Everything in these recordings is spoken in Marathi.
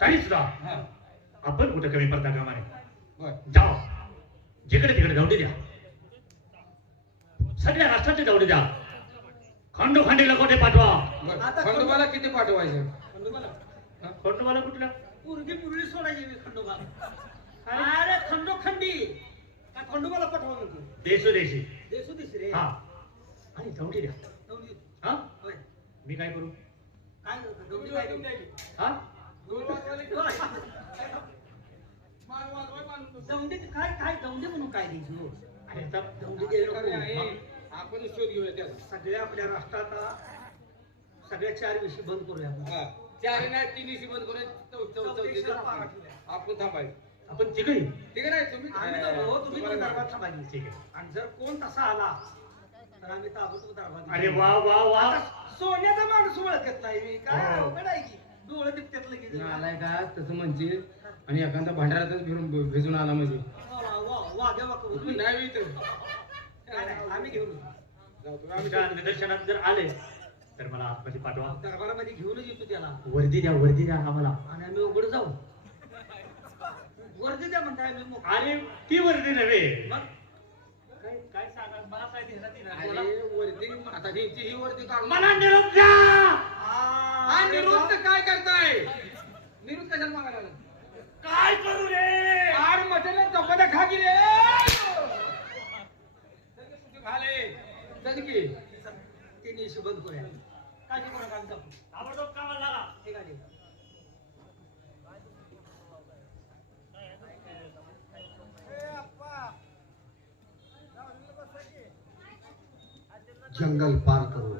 तरी सुद्धा आपण कुठं कमी पडता कामा नये. जाओ जिकडे तिकडे जाऊ द्या, सगळ्या राष्ट्राचे जाऊ द्या. खंडोखंडीला कोठे पाठवा. खंडोबाला किती पाठवायचं? खंडोबाला कुठल्या पोरगी मुरली सोडायची खंडोबा. अरे खंडोखंडी का खंडोबाला पाठवा म्हणतो. देशोदेशी देशोदेशी रे. हा आणि जाऊ द्या. हा होय. मी काय करू? काय दौंडी काय द्यायची? हा दौंडी काय काय दौंडी म्हणून काय द्यायची हो? अरे आता दौंडी द्यायला आपण शोध घेऊया त्याचा. सगळ्या आपल्या राष्ट्रात सगळ्या 4 विषय बंद करूया आपण. 4 नाही 3 विषय बंद करून आपण थांबायचं. आपण तिकडे ठीक आहे. तुम्ही आम्ही तर हो तुम्ही पण दरबार थांबायची. ठीक आहे. आणि जर कोण तसा आला तर आम्ही ताबडतोब दरबार. अरे वा वा वा. सोन्याचा माणूस ओळखत नाही मी. काय हो. अवघड आहे की डोळे दिसतात लगेच. आलाय का तसं म्हणजे आणि एखादा भांडारातच फिरून भेजून आला म्हणजे वाघ्या वाकू नाही इथं. आम्ही घेऊन आमच्या निदर्शनात जर आले तर मला आतमध्ये पाठवा. दरबारामध्ये घेऊनच येतो त्याला. वर्दी द्या आम्हाला. आणि आम्ही उघड जाऊ. वर्दी द्या म्हणताय आम्ही मोकळे. अरे ती वर्दी नव्हे. मग काय काय सांगा मला काय देण्यात येणार? अरे वर्दी आता ह्यांची ही वर्दी काढून मला निरोप द्या. हा निरोध काय करताय? निरोध कशाला मागायला लागला? काय करू रे? आर मटण चपात्या खा की रे. खाले चल की. ते निशी बंद करूया. काय ते कोणा काम टाकू. ताबडतोब कामाला लागा. ठीक आहे. जंगल पार करून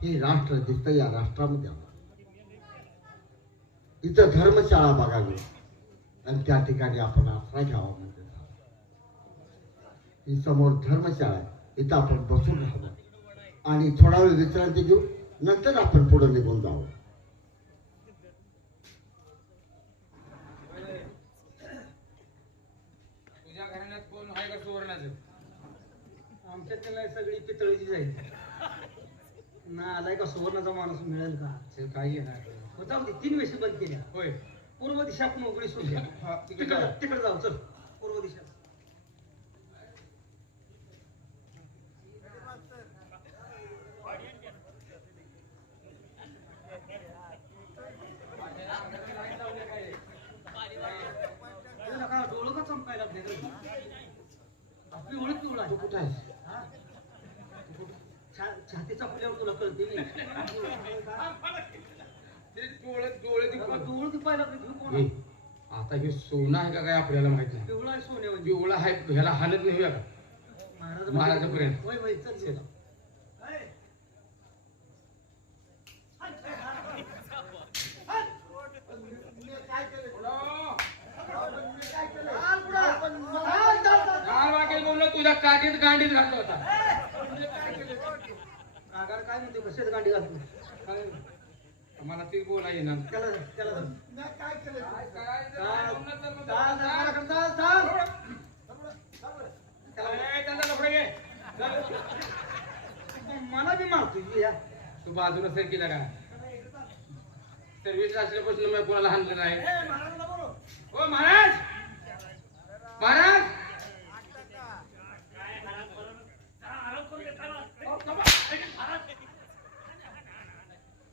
हे राष्ट्र दिसतं. या राष्ट्रामध्ये इथं धर्मशाळा बघावी आणि त्या ठिकाणी आपण आश्रय घ्यावा. म्हणजे ही समोर धर्मशाळा आहे. इथं आपण बसून राहावं आणि थोडा वेळ विश्रांती घेऊ. नंतर आपण पुढे निघून जावं. तुझ्या घराण्यात कोण आहे का सुवर्णाचं? आमच्या त्याला सगळी पितळीची जाईल ना. आलाय का सुवर्णाचा माणूस मिळेल का? काही येणार होता होती 3 वेशी बंद केल्या. होय. पूर्व दिशा आपण उघडी सोडल्या. तिकडे तिकडे जाऊ चल. पूर्व दिशा. डोळं का चमकायला आपली ओळख पिवळा तू कुठं आहेस? छातीचा फुल्यावर तुला कळते मी. डोळ दिपायला हे, आता हे सोनं आहे का काय आपल्याला माहित नाही. पिवळा आहे सोन्या म्हणजे. पिवळा आहे ह्याला हालत नाही का महाराजापर्यंत. होय होय चल चल. तुझ्या काठीत गांडीत घालतो होता. आगार काय म्हणते कशात गांडी घालतो. मला ते बोला येणार. त्याला त्याला मला बी मारतो या. तू बाजूला सर केला का? सर्विस असल्यापासून मी कोणाला हाणलं नाही. ओ महाराज महाराज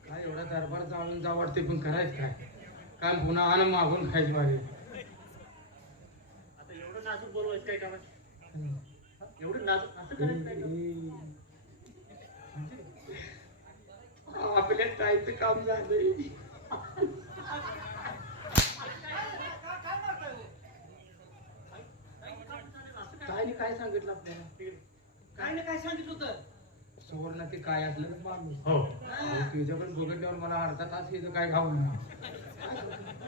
काय एवढा दरबार जाऊन जाऊ वाटते पण करायचं काय? काम पुन्हा आणून मागून खायचं माझे. आता एवढं नाजूक बोलवायचं काय कामात? एवढं नाजूक असं करायचं काय काम? आपल्या ताईचं काम झालंय. ताईने काय सांगितलं आपल्याला? काय ना काय सांगितलं होतं. सुवर्ण ते काय असलं तर माणूस. हो. तुझ्याकडे बघितल्यावर मला अर्धा तास हिचं काय खाऊ नये.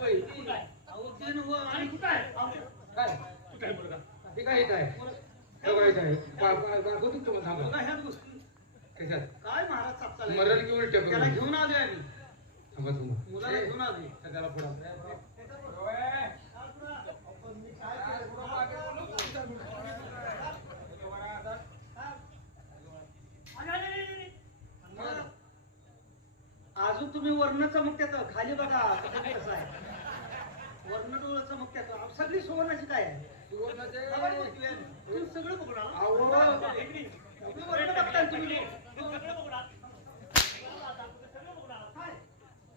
होय अहो ते नव्ह. आणि कुठं आहे काय कुठं आहे मुलगा? ते काय येत आहे? बघायचं आहे. बाळगून तुम्हाला थांबा. बघा ह्या गोष्टी कशात? काय महाराज चापचाल मरण की उलट्या त्याला करून घेऊन आलोय आम्ही. थांबा तुम्हा. मुलाला घेऊन आलोय. त्याला पुढे अजून तुम्ही वर्ण चमकत्यात खाली बघा कसं आहे. वर्ण डोळं चमकत्यात. अहो, सगळी सुवर्णाची काय आहे? सुवर्णाचे आवाज बोलतोय. तुम्ही सगळं बघून आला. अहो. तुम्ही वर्ण बघताय तुम्ही. काय?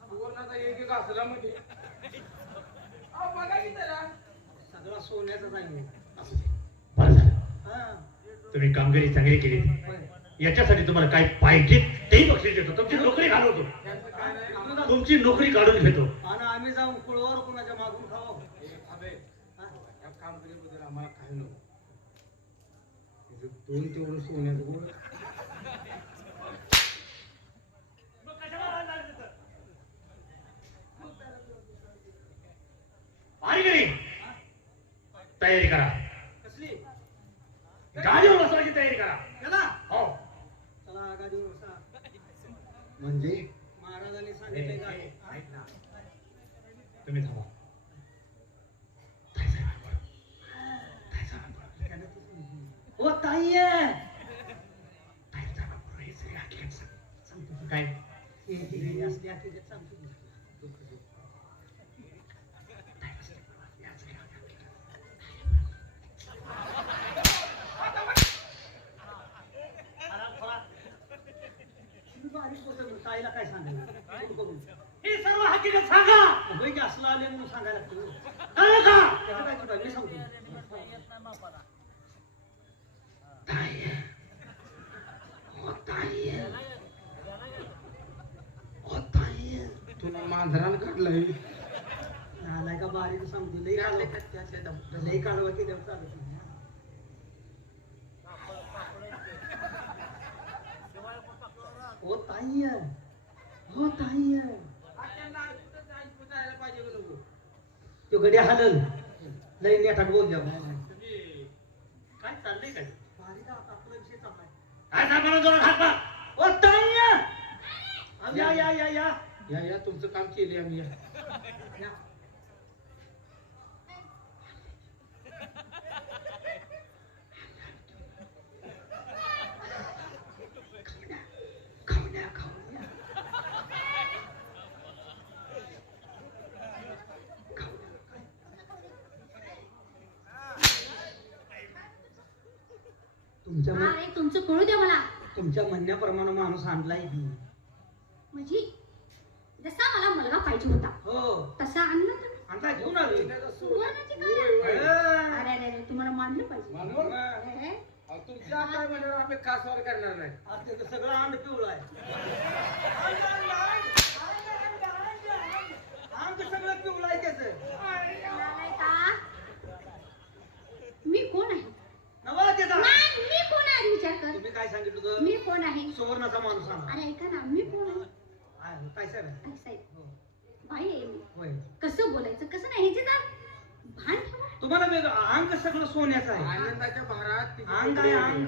सुवर्णाचा एक असला म्हणजे अहो बघा की त्याला सगळा सोन्याचाच आहे. असू दे. बरं झालं. हा. तुम्ही कामगिरी चांगली केली. होय. याच्यासाठी तुम्हाला काय पाहिजे तेही बक्षीस देतो. तुमची नोकरी घालवतो. त्यांचं काय नाही आम्हाला- तुमची नोकरी काढून घेतो. आणि आम्ही जाऊन कुळवर कुणाच्या मागून खावा. अबे हा? या काम केल्याबद्दल आम्हाला काही नको तिथं 2 तेवढं सोन्याचं गोळ कारीगरी तयारी करा. कसली? गाडीवर बसवायची तयारी करा. चला. हो. चला गाडीवर बसा. म्हणजे महाराजांनी सांगितले गाडी. ऐक ना. तुम्ही थांबा. ताईसाहेबांबरोबर. त्यानं तेच म्हटलं. ओ ताई आहे. ताईसाहेबांबरोबर हे सगळी हकीकत सांगतो. सांगतो. काय? हे असली हकीकत सांगतो मी. तुम्ही बारीक बोलता म्हणून ताईला काय सांगायला? कोण करून? हे सर्व हकीकत सांगा. होय की असलं आले म्हणून सांगायला लागतं. कळलं का? त्याचं काय चुका? मी सांगतो. ताई. हो ताई. हो ताई. तुला मांजरानं काढलंय नालाय का बारीक सांगतो. लई काढवा. लई काढवा केल्यावर चालत नाही. हो ताई आहे. हो ताई आहे. तो गडी हलल. लई नेटात बोलल्या. काय चाललंय काय? बारीक आपला विषय चाललाय. काय सांगा जोरात हात मार. ओ ताई आहे. या या या या या तुमचं काम केले आम्ही या या. खाऊया खाऊया. तुमच्या म्हण- अरे तुमचं कळू द्या मला तुमच्या म्हणण्याप्रमाणे माणूस आणलाय की. म्हणजे जसा मला मुलगा पाहिजे होता हो तसा आणला तुम्ही आणला घेऊन आलोय. सुवर्णाची काय? होय, होय. अरे अरे अरे तुम्हाला मानलं पाहिजे मानव? अरे, अहो, तुमच्या काय म्हणल्यावर आम्ही कासवार करणार नाही आज त्याचं सगळं अंड पिवळं आहे. अंग सगळं पिवळं आहे त्याचं. नालाय का? मी कोण आहे नवा त्याचा. नाही मी कोण आहे विचार कर तुम्ही काय सांगितलं होतं? मी कोण आहे सुवर्णाचा माणूस आणा. अरे ऐका ना मी कोण आहे आहे, काय साहेब आहे? ऐक साहेब हो. बाई आहे मी होय. कसं बोलायचं कसं नाही ह्याचे जर भान ठेवा तुम्हाला वेगळं अंग सगळं सोन्याचं आहे. आनंदाच्या भारात तिची अंग आहे अंग.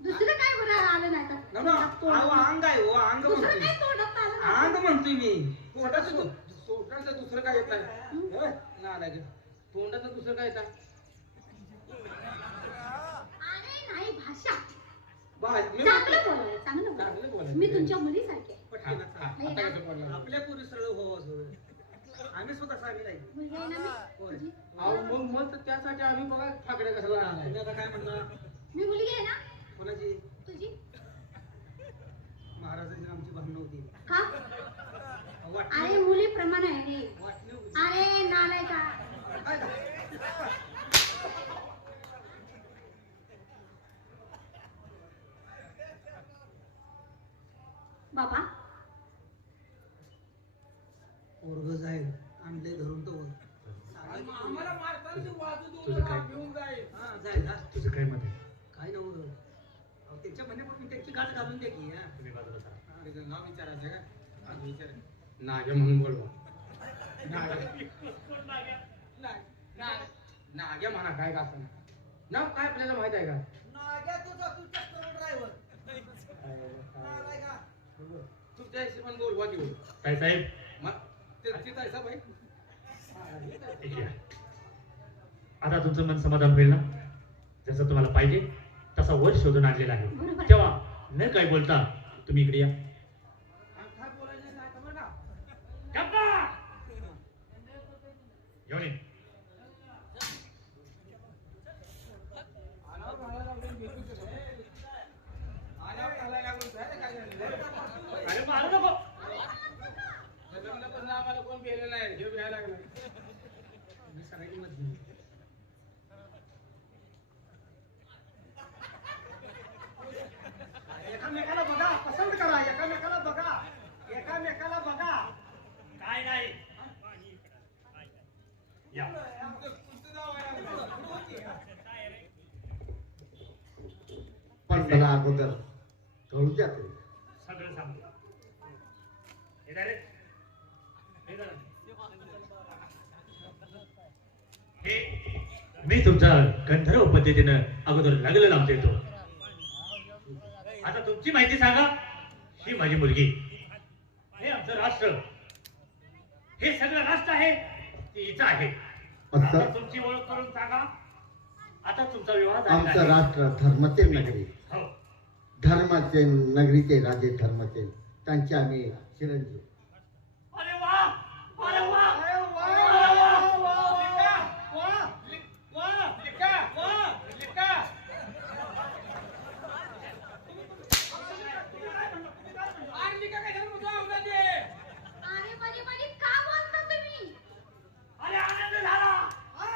दुसरं काय बरं आलं नाही तर नवा, अहो, अंग आहे हो अंग दुसरं म्हणतोय. काय तोंडात आलं नाही? अंग म्हणतोय मी. तोंडाचं तोंडाचं दुसरं काय येत नाही हं? होय? नाही ग. तोंडाचं दुसरं काय येतं अरे नाही भाषा मी चांगलं बोलायला चांगलं चांगलं बोलायला बोलायचं. मी तुमच्या मुलीसारखे आहे. पटकन हा, आता. आता कसं बोलणार? आपल्या पुरी सरळ व्हावं सगळं. आम्ही स्वतः सांगितलं आहे. मुलगी आहे ना मी होय. तुझी? अहो, मग तर त्यासाठी आम्ही बघा फाकडे कसं लागणार तुम्ही आता काय म्हणणार? मी मुलगी आहे ना कोणाची? तुझी महाराजांची आमची भांडणं होती. का वाटणी अरे मुलीप्रमाणे आहे रे वाटणी होती. अरे नालाय का काय झालं? बाबा पोरगं जाईल आणले धरून तो वर. आम्हाला मारताना ते वाजू देऊ तुझं नका, काय? घेऊन जाईल हा, जाईल हा. तुझं काय मत आहे? काय नव्हतं अहो, त्यांच्या म्हणण्यापासून त्यांची गाठ घालून द्या की हा. तुम्ही बाजूला सरा. त्याचं नाव विचारायचं का नाव विचार नाग्या म्हणून बोलवा नाग्या म्हणा काय का असं नाव काय आपल्याला माहित आहे का नाग्या तुझा तू ट्रॅक्टरवर ड्रायव्हर. तुमच्या हिशोबाने बोलवा घेऊ काय साहेब मग ते तायसा बाई ठीक आहे. आता तुमचं मन समाधान होईल ना जसं तुम्हाला पाहिजे तसा वर शोधून आणलेला आहे. बरोबर. तेव्हा न काय बोलता तुम्ही इकडे या. काय बोलायचं नाही का बरं का? गप्पा! घेऊन ये. आणावं घालायला लागून भेटू शकत. आणावं घालायला लागून काय काय झालं? अरे मारू नको. लग्न करणं आम्हाला कोण केलं नाही, हे घ्यायला लागलं. मी सगळ्यांची मधली. एकामेकाला बघा, पसंत करा, एकामेकाला बघा, एकामेकाला बघा. काय नाही या. तुमचं नाव आहे ना? पण मला अगोदर कळू द्या तरी. सगळं सांगतो. हे direct. हे जरा. हे मी तुमचा गंधर्व पद्धतीनं अगोदर लग्न लावून देतो. आता तुमची माहिती सांगा. ही माझी मुलगी, हे आमचं राष्ट्र, हे सगळं राष्ट्र आहे, ती हिचं आहे. असं? आता तुमची ओळख करून सांगा. आता तुमचा विवाह झालेला आमचं आहे. राष्ट्र धर्मसेन नगरी, हो. धर्मसेन नगरीचे राजे धर्मसेन, त्यांचे आम्ही चिरंजीव. अरे वा, अरे वा, अरे वा, अरे वा. वा, वा, वा, वा. लिका, लिका. आणि लिका कशाला मुद्दा आवडला ते? अरे म्हणे म्हणे का बोलता तुम्ही? अरे आनंद झाला. हा.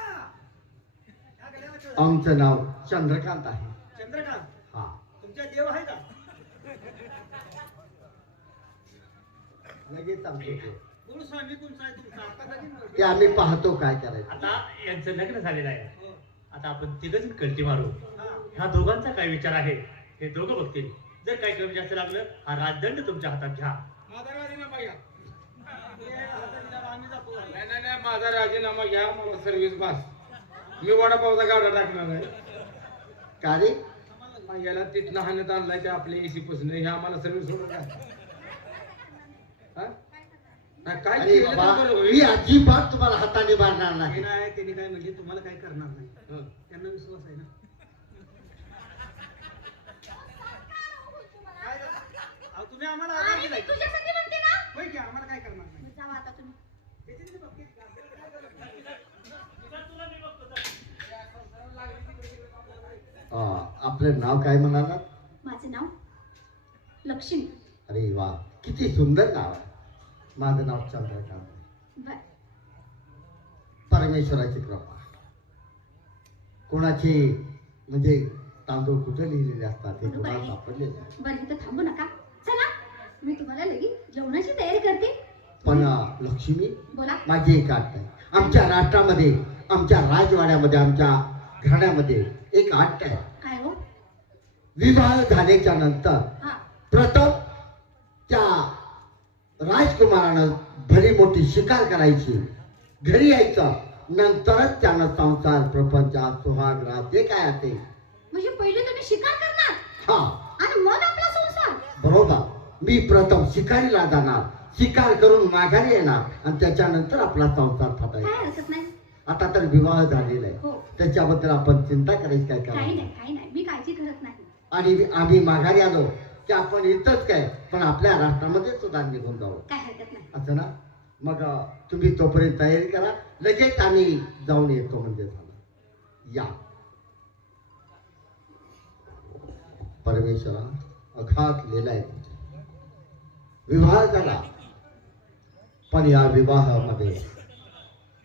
या गड्याला कळलं. आमचं नाव चंद्रकांत आहे. चंद्रकांत, हा, तुमच्या देव आहे का? लगेच आमचं ते. मूळ स्वामी कोणचा आहे तुमचा? आता कधी ते आम्ही पाहतो काय करायचं. आता यांचं लग्न झालेलं आहे. हो. आता आपण तिघच कळती मारू. हा. ह्या दोघांचा काय विचार आहे हे दोघं बघतील. जर काही कमी जास्त लागलं, हा राजदंड तुमच्या हातात घ्या. माझा राजीनामा घ्या. ते हातात दिल्यावर आम्ही जातो. नाही नाही नाही, माझा राजीनामा घ्या. मला सर्व्हिस पास. मी वडापावचा गावडा टाकणार आहे. का रे? याला तिथनं हाणत आणलाय ते आपल्या एसी पासून, हे आम्हाला सर्व्हिस सोडून काय? हा? नाही, काय अरे केलं बाबा, तर बरं मी होईल. अजिबात तुम्हाला हाताने मारणार ते नाही. नाही, त्यांनी काय म्हणजे तुम्हाला काय करणार नाही. हं. त्यांना विश्वास आहे ना. काय करणार? अहो, तुम्ही आम्हाला आधार आणि दिलाय. मी तुझ्यासाठी म्हणते ना. होय की आम्हाला काय करणार नाही. मग जावा आता तुम्ही. त्याच्यात बघते का? आपल्याला काय करायचं? आपलं नाव काय म्हणाला? माझे नाव लक्ष्मी. अरे वा, किती सुंदर नाव आहे. माझं नाव चंद्रकांत. बर. परमेश्वराची कृपा. कोणाची म्हणजे तांदूळ कुठे लिहिलेले असतात हे बरोबर आहे. तुम्हाला सापडले नाही. बरं इथं थांबू नका. चला मी तुम्हाला लगेच जेवणाची तयारी करते. पण लक्ष्मी, बोला. माझी एक आट आहे. आमच्या राष्ट्रामध्ये, आमच्या राजवाड्यामध्ये, आमच्या घराण्यामध्ये एक आट आहे. काय हो? विवाह झाल्याच्या नंतर हा. प्रथम त्या राजकुमारानं भली मोठी शिकार करायची, घरी यायचं, नंतरच त्यानं संसार प्रपंच सुहागरात जे काय आहे ते. म्हणजे पहिले तुम्ही शिकार करणार हा आणि मग आपला संसार. बरोबर. मी प्रथम शिकारीला जाणार, शिकार करून माघारी येणार आणि त्याच्यानंतर आपला संसार काय थाटायचा. हरकत नाही. आता तर विवाह झालेला आहे, हो. त्याच्याबद्दल आपण चिंता करायची काय काही करायचं. नाही काही नाही, मी काळजी करत नाही. आणि आम्ही माघारी आलो की आपण इथंच काय पण आपल्या राष्ट्रामध्ये सुद्धा निघून जाऊ, काय हरकत नाही. असं ना. मग तुम्ही तोपर्यंत तयारी करा, लगेच आम्ही जाऊन येतो म्हणजे झालं. या. परमेश्वरा, अघात लिहिलाय तुझे. विवाह झाला, पण या विवाहामध्ये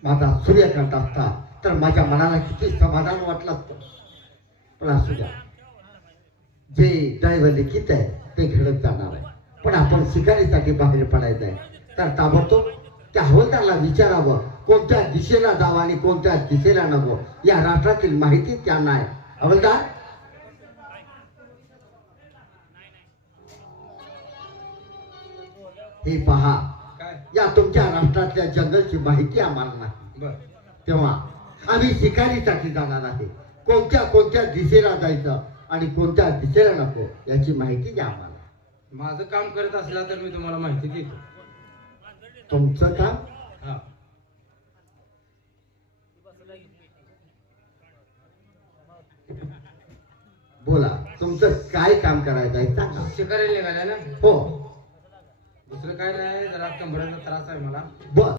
माझा सूर्यकांत असता तर माझ्या मनाला किती समाधान वाटलं असतं. पण असू द्या, जे दैव लिखित आहे ते घडत जाणार आहे. पण आपण शिकारीसाठी बाहेर पडायचं आहे, तर ताबडतोब त्या हवालदाराला विचारावं कोणत्या दिशेला जावं आणि कोणत्या दिशेला नको. या राष्ट्रातील माहिती त्यांना आहे. हवालदार, हे पहा, काय? या तुमच्या राष्ट्रातल्या जंगलची माहिती आम्हाला नाही. बर. तेव्हा आम्ही शिकारीसाठी जाणार आहे. कोणत्या कोणत्या दिशेला जायचं आणि कोणत्या दिशेला नको याची माहिती द्या आम्हाला. माझं काम करत असला तर मी तुम्हाला माहिती देतो. तुमचं काम? हा. बोला, तुमचं काय काम करायचं आहे सांगा. शिकारीला निघाल्या ना. हो, दुसरं काय नाही, जरा कंबरेचा त्रास आहे मला. बर.